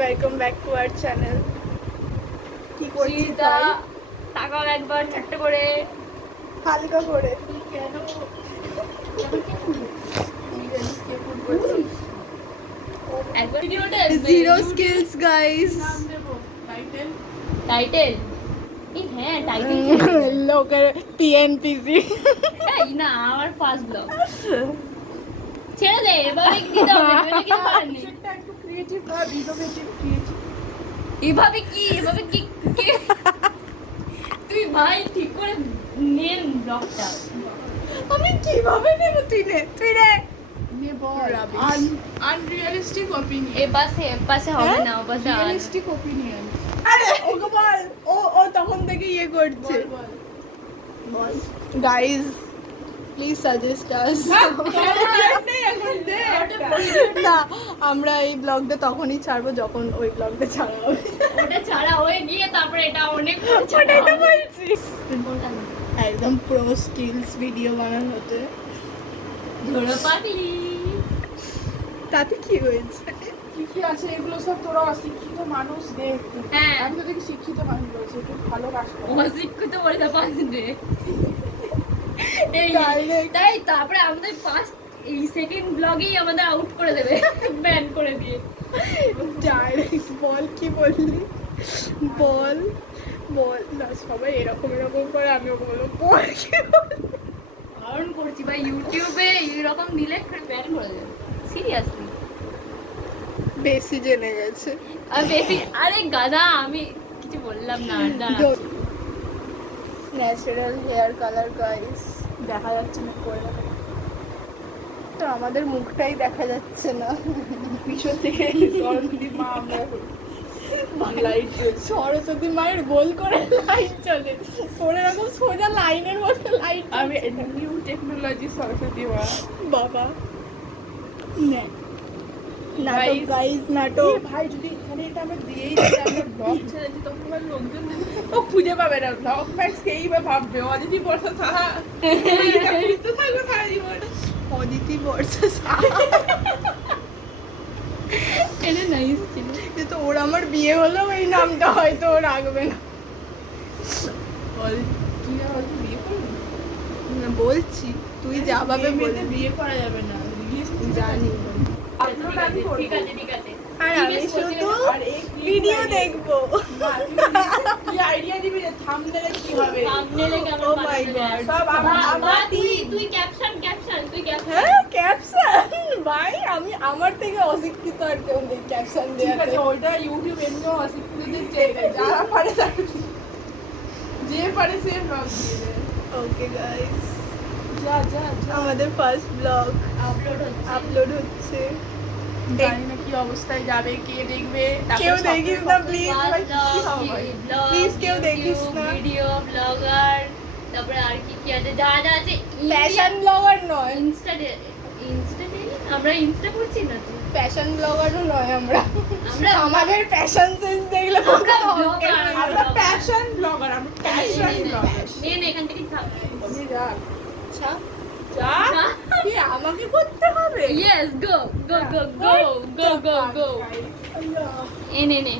Welcome back to our channel. কি করছিস চিতা তাকাও একবার ছোট্ট করে হালকা করে? কেন একবার ভিডিওটা জিরো স্কিলস গাইস। টাইটেল হ্যাঁ টাইটেল লোকের পিএনপিসি। এই না আমার ফার্স্ট ব্লগ ছেড়ে দে এবারে কি দিতে হবে এবারে কি পারেনি সেটা একটু ক্রিয়েটিভ ভাব, ইনোভেটিভ ক্রিয়েটিভ। এভাবে কি তুই ভাই ঠিক করে নেন ব্লগটা আমি কিভাবে নেব? তুই নে ये बहुत unrealistic opinion. এ পাশে হবে হ্যাঁ? না ও পাশে Realistic opinion. আরে ওকে বল। ও তখন থেকে ইয়ে করছে। বল গাইস, প্লিজ সাজেস্ট আস। না, আমরা এই ব্লগটা তখনই ছাড়বো যখন ওই ব্লগটা ছাড়া হবে। ওটা ছাড়া হয়ে গিয়ে তারপরে এটা অনেক ওটাই তো বলছি। একদম প্রো স্কিলস ভিডিও বানানোতে। ধরো পাগলি তাতে কি হয়েছে? কি আছে এগুলো সব তোরা অশিক্ষিত মানুষ দেখ। হ্যাঁ। আমি তো দেখি শিক্ষিত মানুষ বলছি একটু ভালো কাজ কর। অশিক্ষিত বলে না পাঁচবে Direct. তাই তারপরে আমাদের ফার্স্ট এই সেকেন্ড ব্লগেই আমাদের আউট করে দেবে ব্যান করে দিয়ে ডাইরেক্ট বল, কি বললি? বল না, সবাই এরকম করে আমিও বলবো বল কি বললি? বারণ করছি ভাই ইউটিউবে এরকম দিলে ব্যান করে দেবে সিরিয়াসলি বেশি জেনে গেছে। আর বেশি আরে গাধা আমি কিছু বললাম না দাঁড়া ন্যাচারাল হেয়ার কালার গাইস। দেখা যাচ্ছে না করে তো আমাদের মুখটাই দেখা যাচ্ছে না। পিছন থেকে সরস্বতী মা আমরা লাইট জ্বলছে। সরস্বতী মায়ের গোল করে লাইট চলে, ওর এরকম সোজা লাইনের মতো লাইট। আমি নিউ টেকনোলজি সরস্বতী মা বাবা নাটক গাইস, নাটক। ভাই যদি এখানে এটা আমরা দিয়েই দিই আমরা ব্লগ ছেড়েছি তখন আমার লোকজন ও খুঁজে পাবে না ব্লগ ম্যাক্স সেই বা ভাববে অদিতি বর্ষা সাহা খুঁজতে থাকবে সারা জীবন। অদিতি বর্ষা সাহা। এটা নাইস ছিল কিন্তু ওর আমার বিয়ে হলেও এই নামটা হয়তো ও রাখবে না। তুই হয়তো বিয়ে করবি বলছি তুই যা ভাবে মেয়েদের বলবি। বিয়ে করা যাবে না বিয়ে জানি। ঠিক আছে আর আমি শুধু ভিডিও দেখবো। কি আইডিয়া দিবি যে থাম্বনেলে কি হবে থাম্বনেলে কেমন Oh my বানাবে God. সব আমরা তুই ক্যাপশন তুই ক্যাপশন হ্যাঁ, ক্যাপশন ভাই আমি আমার থেকে অশিক্ষিত আর কেউ নেই ক্যাপশন ঠিক দেওয়াতে। আছে ওইটা ইউটিউব এমনিও অশিক্ষিতদের জায়গা যারা পারে তারা যে পারে সে ব্লগ দিয়ে দেয় ওকে গাইস, যা আমাদের ফার্স্ট ব্লগ আপলোড হচ্ছে। জানি না কি অবস্থায় যাবে কে দেখবে কেউ দেখিস না প্লিজ ভাই, কি হবে ভাই? প্লিজ কেউ দেখিস না। ভিডিও ব্লগার তারপরে আর কি আছে যা আছে ফ্যাশন ব্লগার নয়, ইনস্টা আমরা ইনস্টা করছি না তো ফ্যাশন ব্লগারও নয় আমরা। আমরা আমাদের ফ্যাশন সেন্স দেখলে আমরা বোঝা blogger, হবে। আমরা প্যাশন ব্লগার আমরা প্যাশন ব্লগার মেন এখান থেকে থাক আমি যা আচ্ছা, যা কি আমাকে করতে হবে? ইয়েস গো এনে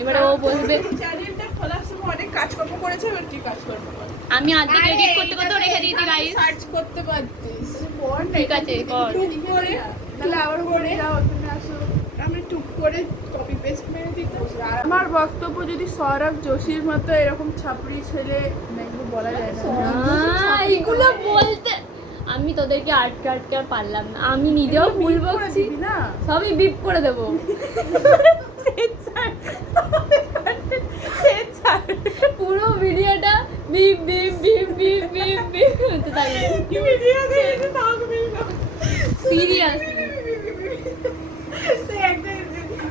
এবারে ও বলবে চ্যানেলটা খোলার সময় অনেক কাজকর্ম করেছে এবার কি কাজকর্ম করে আমি আর্ধেক এডিট করতে রেখে দিয়েছি গাইস সার্চ করতে পারতিস। ঠিক আছে কর টুক করে তাহলে আবার করে যাও তুমি আসো আমি টুক করে কপি পেস্ট মেরে দিতে। আমার বক্তব্য যদি সৌরভ যোশীর মতো এরকম ছাপড়ি ছেলে দেখবো বলা যায় না এইগুলো বলতে আমি তোদেরকে আটকে আর পারলাম না আমি নিজেও ভুল বকছি দিবি না সবই বিপ করে দেবো পুরো ভিডিওটা beep beep beep beep beep beep হতে থাকবে সিরিয়াসলি সে একটা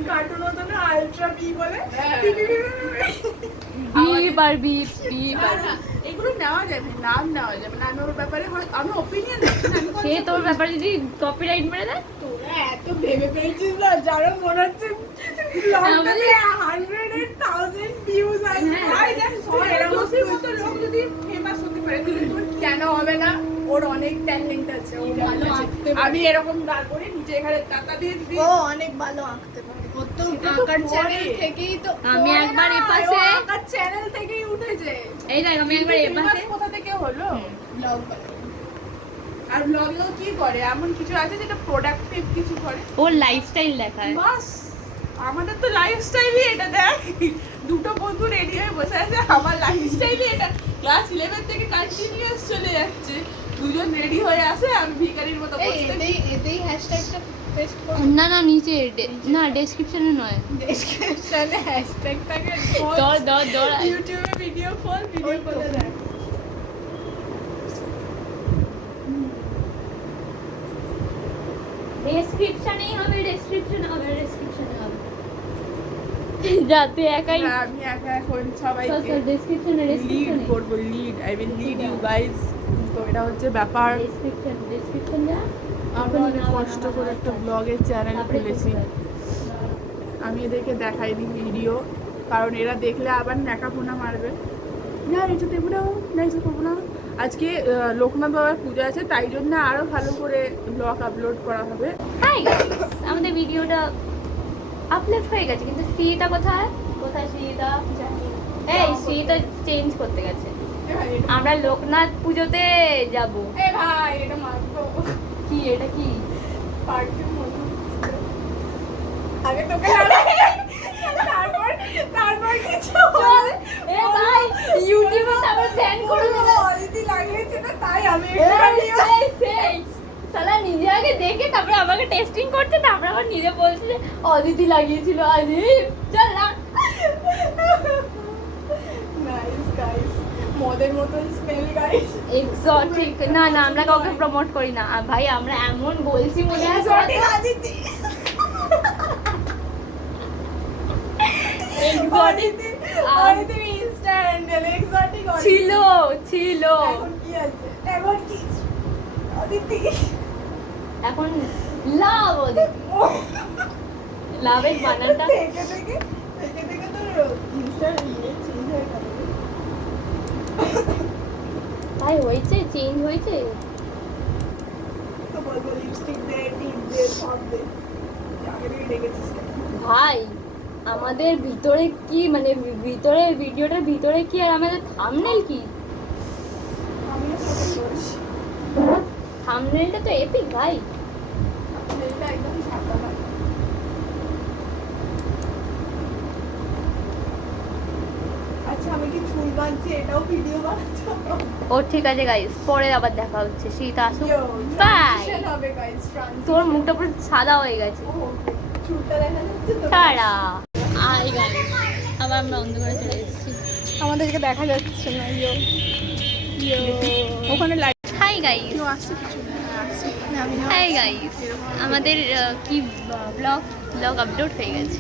কার্টুন হতো না, আলট্রা বি বলে। বিপ আর বিপ বিপ আর না, এগুলো নেওয়া যাবে নাম নেওয়া যাবে না আমি ওর ব্যাপারে আমি ওপিনিয়ন সে তোর ব্যাপারে যদি কপিরাইট মেরে দেয় তোরা এত ভেবে পেয়েছিস না, যারা মনে হচ্ছে ব্লগটাতে 100,000 ভিউজ আসবে। হ্যাঁ। ভাই দেখ সৌরভ যোশীর মতো লোক যদি ফেমাস হতে পারে তুই কেন হবে না? ও ওর অনেক ট্যালেন্ট আছে, ও ভালো আঁকতে পারে। আমি এরকম দাঁড় করে নিচে এখানে কাটা দিয়ে দিই। ও অনেক ভালো আঁকতে পারে। ও তো সেটা তো আঁকার পরে। চ্যানেল থেকেই তো আমি পরে একবার না, এপাশে- ও আঁকার চ্যানেল থেকেই উঠেছে। এই দেখ আমি একবার famous এপাশে কোথা থেকে হলো? ব্লগ বানায়। আর ব্লগেও কি করে? এমন কিছু আছে যেটা প্রোডাক্টিভ কিছু করে? ওর লাইফস্টাইল দেখায়। বাস, আমাদের তো লাইফস্টাইলই এটা। দেখ, দুটো বন্ধু রেডি হয়ে বসে আছে, আমার লাইফস্টাইলই এটা। ক্লাস 11 থেকে কন্টিনিউয়াস চলে যাচ্ছে। দুজন রেডি হয়ে আসে, আমি ভিখারির মতো এই বসে এতেই হ্যাশট্যাগটা পেস্ট করো। না না নিচে না ডেসক্রিপশনে নয়। ডেসক্রিপশনে হ্যাশট্যাগটাকে দর ইউটিউবে ভিডিও করে দেখ। ডেসক্রিপশনেই হবে। যাতে একাই হ্যাঁ, আমি একা এখন সবাইকে ডেসক্রিপশনে লিড করবো। Lead, I will lead you guys. তো এটা হচ্ছে ব্যাপার। ডেসক্রিপশন যা আমি অনেক কষ্ট করে একটা ব্লগের চ্যানেল খুলেছি। আমি এদেরকে দেখাইনি ভিডিও, কারণ এরা দেখলে আবার ন্যাকাপোনা মারবে। না এটা দেবো না, না এটা করবো না। আজকে লোকনাথ বাবার পুজো আছে, তাই জন্য আরো ভালো করে ব্লগ আপলোড করা হবে। হাই গাইস, আমাদের ভিডিওটা আপলোড হয়ে গেছে, কিন্তু শ্রীতা কোথায় শ্রীতা? এই শ্রীতা চেঞ্জ করতে গেছে। আমরা লোকনাথ পুজোতে যাব। এ ভাই এটা মারতো কি এটা কি? পার্টির মতো আগে তোকে লাগাই, তারপর কিছু এ ভাই ইউটিউবে তারপর ব্যান করে দেবে। অলরেডি লাগিয়েছে না, তাই আমি সালা নিজে আগে দেখে তারপরে আমাকে টেস্টিং করছে, তারপরে আবার নিজে বলছে যে অদিতি লাগিয়েছিল। আরে চল না। নাইস গাইস, মদের মতন স্মেল গাইস। এক্সোটিক না না, আমরা কাউকে প্রমোট করি না ভাই, আমরা এমন বলছি মনে হয় exotic Aditi, exotic Aditi Insta handle exotic ছিল এখন কি আছে? এখন কি আদিতি? এখন লাভ অদিতি। লাভের বানানটা থেকে তো ইনস্টা চেঞ্জ হয়ে গেল। ভাই হয়েছে, চেঞ্জ হয়েছে। তো বলবো লিপস্টিক দে, টিপ দে, সব দে। আগে থেকে দেখেছিস কেন? ভাই আমাদের ভিতরে কি মানে ভিতরে ভিডিওটার ভিতরে কি আর আমাদের থাম্বনেল কি? আমিও সাপোর্ট করছি। থাম্বনেলটা তো এপিক ভাই। এটা একদম সাদা না। আচ্ছা আমি কি চুল বাঁধছি এটাও ভিডিও বানাচ্ছো? ও ঠিক আছে গাইস, পরে আবার দেখা হচ্ছে। শীত আসুক, Yo, বাই। transition হবে guys, transition। তোর মুখটা পুরো সাদা হয়ে গেছে। ও, okay. চুলটা দেখা যাচ্ছে তো? টাটা। আই গাইস, আবার আমরা অন্ধকারে চলে এসেছি। আমাদেরকে দেখা যাচ্ছে না। ইয়ো ওখানে লাইট হাই গাইস, আসছে কিছু না, আমি হাই গাইস, আমাদের কি ব্লগ আপলোড হয়ে গেছে।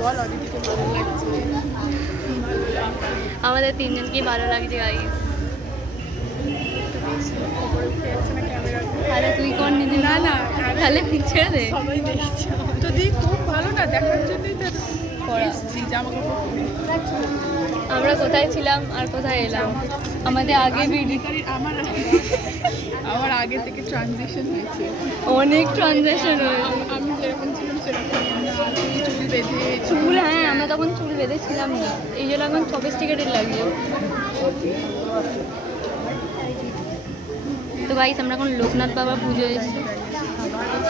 বল অদিতিকে ভালো লাগছে। আমাদের তিনজনকে ভালো লাগছে গাইস। উপরে উঠে যাচ্ছে না ক্যামেরা। তাহলে তুই কোন নিজে না, না, তাহলে ছেড়ে দে। সবাই দেখছে তো দি, খুব ভালো না, দেখার জন্যই তো এসছি জামা কাপড় পরে। আমরা কোথায় ছিলাম আর কোথায় এলাম? আমাদের আগে ভিডিও আমার আগে থেকে ট্রানজিশন হয়েছে। অনেক ট্রানজ্যাকশন হয়েছে। আমি যেরকম ছিলাম সেরকম না, তুমি চুল বেঁধে চুল, হ্যাঁ আমরা তখন চুল বেঁধেছিলাম না, এই জন্য এখন সফিস্টিকেটেড লাগছে। তো গাইস আমরা এখন লোকনাথ বাবা পুজো এসেছি।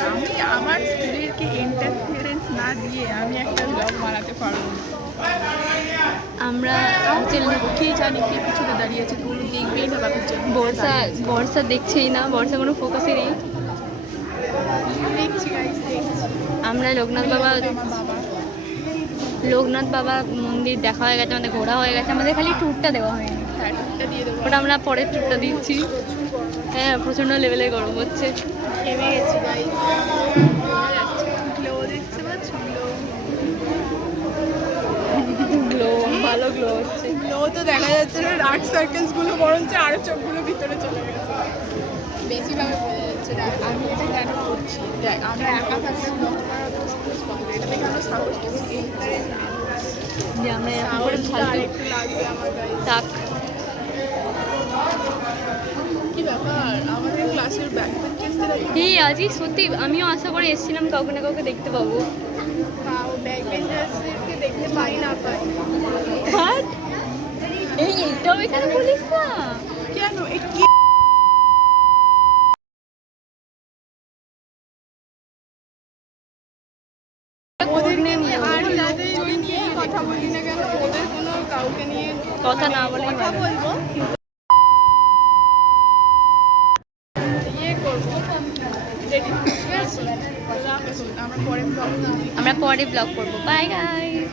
আমি আমার স্কুলেরকে ইন্টারফিয়ারেন্স না দিয়ে আমি একটা ব্লগ বানাতে পারবো না। আমরা হচ্ছে কে জানি কে পিছনে দাঁড়িয়েছে, কোনো দেখবেই না বাপের জন্য। বর্ষা দেখছেই না, বর্ষা কোনো ফোকাসই নেই। দেখছি গাইস, দেখছি। আমরা লোকনাথ বাবা মন্দির দেখা হয়ে গেছে, আমাদের ঘোরা হয়ে গেছে, আমাদের খালি ট্যুরটা দেওয়া হয়নি। হ্যাঁ, টুকটা দিয়ে দেবো। ওটা আমরা পরের ট্যুরটা দিচ্ছি। হ্যাঁ প্রচণ্ড লেভেলে গরম হচ্ছে। থেমে গেছি গাইস। গ্লো দেখছে বা চুলো গ্লো, ভালো গ্লো হচ্ছে। লো তো দেখা যাচ্ছে না, ডার্ক সার্কেলস গুলো বরঞ্চ আরো চোখগুলো ভিতরে চলে গেছে। বেশি ভাবে বোঝা যাচ্ছে না। আমি এটা কেন করছি দেখ, আমরা একা থাকলে ব্লগ করা তো সাহস পাবো, এটা থেকে আমরা সাহস পাচ্ছি। যে আমরা এরকম করে সাহসটা ফালতু আরেকটু লাগবে আমার গাইস। থাক। কি ব্যাপার? এই আজই সত্যি আমিও আশা করে এসেছিলাম কাউকে না কাউকে দেখতে পাবো। ব্যাক বেঞ্চার্সকে দেখতে পাই না পাই। What? এই এইটাও এখানে বলিস না। কেন ওদেরকে নিয়ে আর যাদেরকে নিয়ে কথা বলি না কেন, ওদের কোনো কাউকে নিয়ে কথা না বলেই কথা ভালো। বলবো, ইয়ে করবো, ঠিক আছে? আমরা পরে ব্লগ আমরা পরে ব্লগ করবো। Bye guys.